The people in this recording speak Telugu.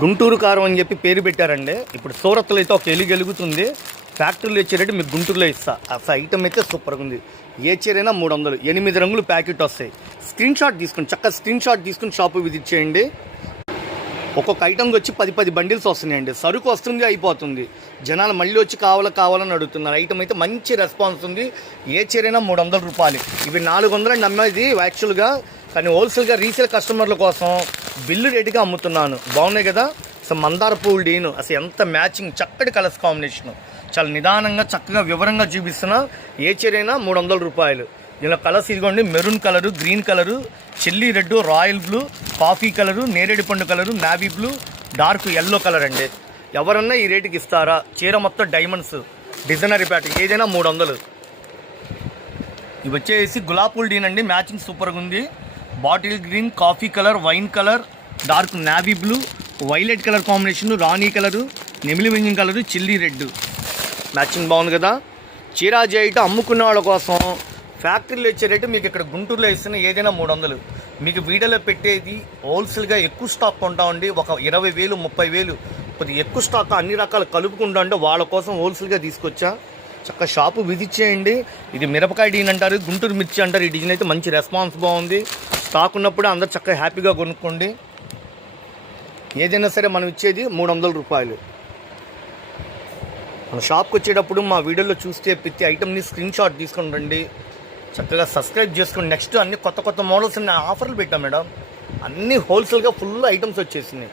గుంటూరు కారం అని చెప్పి పేరు పెట్టారండి. ఇప్పుడు సూరత్లో అయితే ఒక ఎలుగుతుంది. ఫ్యాక్టరీలో ఇచ్చేటట్టు మీకు గుంటూరులో ఇస్తా. అసలు ఐటమ్ అయితే సూపర్గా ఉంది. ఏ చీరైనా 300, 8 రంగులు ప్యాకెట్ వస్తాయి. స్క్రీన్ షాట్ తీసుకుని చక్కగా స్క్రీన్ షాట్ తీసుకుని షాపు విజిట్ చేయండి. ఒక్కొక్క ఐటమ్కి వచ్చి 10 బండిల్స్ వస్తున్నాయండి. సరుకు వస్తుంది, అయిపోతుంది. జనాలు మళ్ళీ వచ్చి కావాలని అడుగుతున్నారు. ఐటమ్ అయితే మంచి రెస్పాన్స్ ఉంది. ఏ చీరైనా 300 రూపాయలు. ఇవి 400 నమ్మేది యాక్చువల్గా, కానీ హోల్సేల్గా రీసేల్ కస్టమర్ల కోసం బిల్లు రేటుగా అమ్ముతున్నాను. బాగున్నాయి కదా. సో మందార పూలు డీను అసలు ఎంత మ్యాచింగ్, చక్కటి కలర్స్ కాంబినేషను. చాలా నిదానంగా చక్కగా వివరంగా చూపిస్తున్నా. ఏ చీరైనా 300 రూపాయలు. దీనిలో కలర్స్ ఇదిగోండి, మెరూన్ కలరు, గ్రీన్ కలరు, చెల్లి red, royal blue, coffee colour, నేరేడు పండు colour, navy blue, dark yellow colour అండి. ఎవరన్నా ఈ రేటుకి ఇస్తారా? చీర మొత్తం డైమండ్స్, డిజైనరీ ప్యాటర్న్, ఏదైనా 300. ఇవి వచ్చేసి గులాబీ డీన్ అండి. మ్యాచింగ్ సూపర్గా ఉంది. Bottle green, coffee colour, wine colour, dark navy blue, violet colour combination, రాణి కలరు, నెమిలి వెంజింగ్ కలరు, చిల్లీ రెడ్. మ్యాచింగ్ బాగుంది కదా. చీరాజీ అయితే అమ్ముకున్న వాళ్ళ కోసం ఫ్యాక్టరీలో ఇచ్చే రేటు మీకు ఇక్కడ గుంటూరులో ఇస్తున్న ఏదైనా 300. మీకు వీడియోలో పెట్టేది హోల్సేల్గా ఎక్కువ స్టాక్ కొంటామండి. ఒక 20,000, 30,000 కొద్దిగా ఎక్కువ స్టాక్ అన్ని రకాలు కలుపుకుంటా అంటే వాళ్ళ కోసం హోల్సేల్గా తీసుకొచ్చా. చక్కగా షాపు విజిట్ చేయండి. ఇది మిరపకాయ డీన్ అంటారు, గుంటూరు మిర్చి అంటారు. ఈ డిజైన్ అయితే మంచి రెస్పాన్స్ బాగుంది. స్టాక్ ఉన్నప్పుడే అందరు చక్కగా హ్యాపీగా కొనుక్కోండి. ఏదైనా సరే మనం ఇచ్చేది 300 రూపాయలు. మన షాప్కి వచ్చేటప్పుడు మా వీడియోలో చూస్తే ప్రతి ఐటమ్ని స్క్రీన్ షాట్ తీసుకొని రండి. చక్కగా సబ్స్క్రైబ్ చేసుకోండి. నెక్స్ట్ అన్ని కొత్త మోడల్స్ ఆఫర్లు పెట్టాం మేడం. అన్నీ హోల్సేల్గా ఫుల్ ఐటమ్స్ వచ్చేసినాయి.